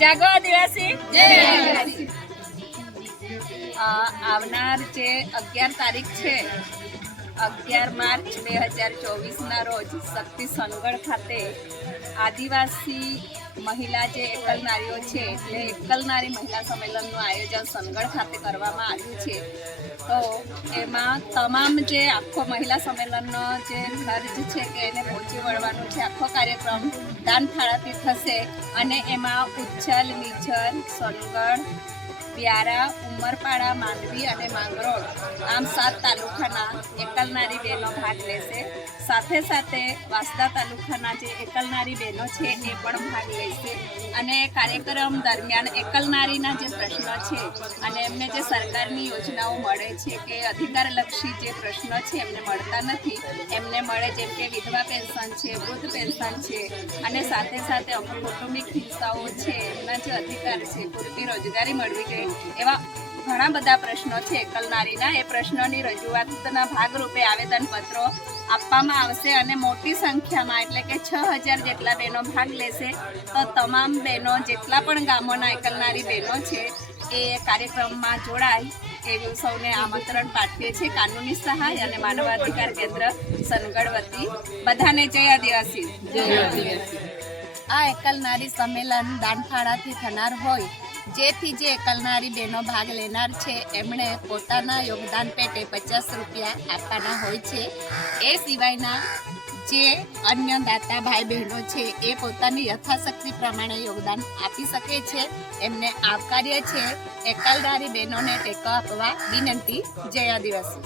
જાગો આદિવાસી. આવનાર જે અગિયાર તારીખ છે અગિયાર માર્ચ બે હજાર ચોવીસના રોજ શક્તિ સંગળ ખાતે આદિવાસી મહિલા જે એકલ નારીઓ છે એટલે એકલ નારી મહિલા સંમેલનનું આયોજન સનગઢ ખાતે કરવામાં આવ્યું છે. તો એમાં તમામ જે આખો મહિલા સંમેલનનો જે ખર્ચ છે કે એને પહોંચી વળવાનો છે, આખો કાર્યક્રમ દાન ફાળાથી થશે અને એમાં ઉચ્છલ નીચલ સોનગઢ, વ્યારા, ઉમરપાડા, માંડવી અને માંગરોળ આમ સાત તાલુકાના એકલનારી બહેનો ભાગ લેશે. સાથે સાથે વાસદા તાલુકાના જે એકલનારી બહેનો છે એ પણ ભાગ લેશે. અને કાર્યક્રમ દરમિયાન એકલનારીના જે પ્રશ્નો છે અને એમને જે સરકારની યોજનાઓ મળે છે કે અધિકારલક્ષી જે પ્રશ્નો છે એમને મળતા નથી, એમને મળે જેમ કે વિધવા પેન્શન છે, વૃદ્ધ પેન્શન છે અને સાથે સાથે અમુક કૌટુંબિક હિંસાઓ છે, એમના જે અધિકાર છે, પૂરતી રોજગારી મળવી જોઈએ, એવા ઘણા બધા પ્રશ્નો છે એકલનારીના. એ પ્રશ્નોની રજૂઆતના ભાગરૂપે આવેદનપત્રો આપવામાં આવશે અને મોટી સંખ્યામાં, એટલે કે છ હજાર જેટલા બહેનો ભાગ લેશે, તો તમામ બહેનો, જેટલા પણ ગામોના એકલનારી બહેનો છે, એ કાર્યક્રમમાં જોડાય એવું સૌને આમંત્રણ પાઠવીએ છીએ. કાનૂની સહાય અને માનવાધિકાર કેન્દ્ર સનગઢ વતી. બધાને જય આદિવાસી. જય આદિવાસી. આ એકલનારી સંમેલન દાનફાળાથી થનાર હોય, જેથી જે એકલનારી બહેનો ભાગ લેનાર છે, એમણે પોતાના યોગદાન પેટે પચાસ રૂપિયા આપવાના હોય છે. એ સિવાયના જે અન્ય દાતા ભાઈ બહેનો છે, એ પોતાની યથાશક્તિ પ્રમાણે યોગદાન આપી શકે છે. એમને આવકાર્ય છે એકલદારી બહેનોને ટેકો આપવા વિનંતી. જય આદિવાસી.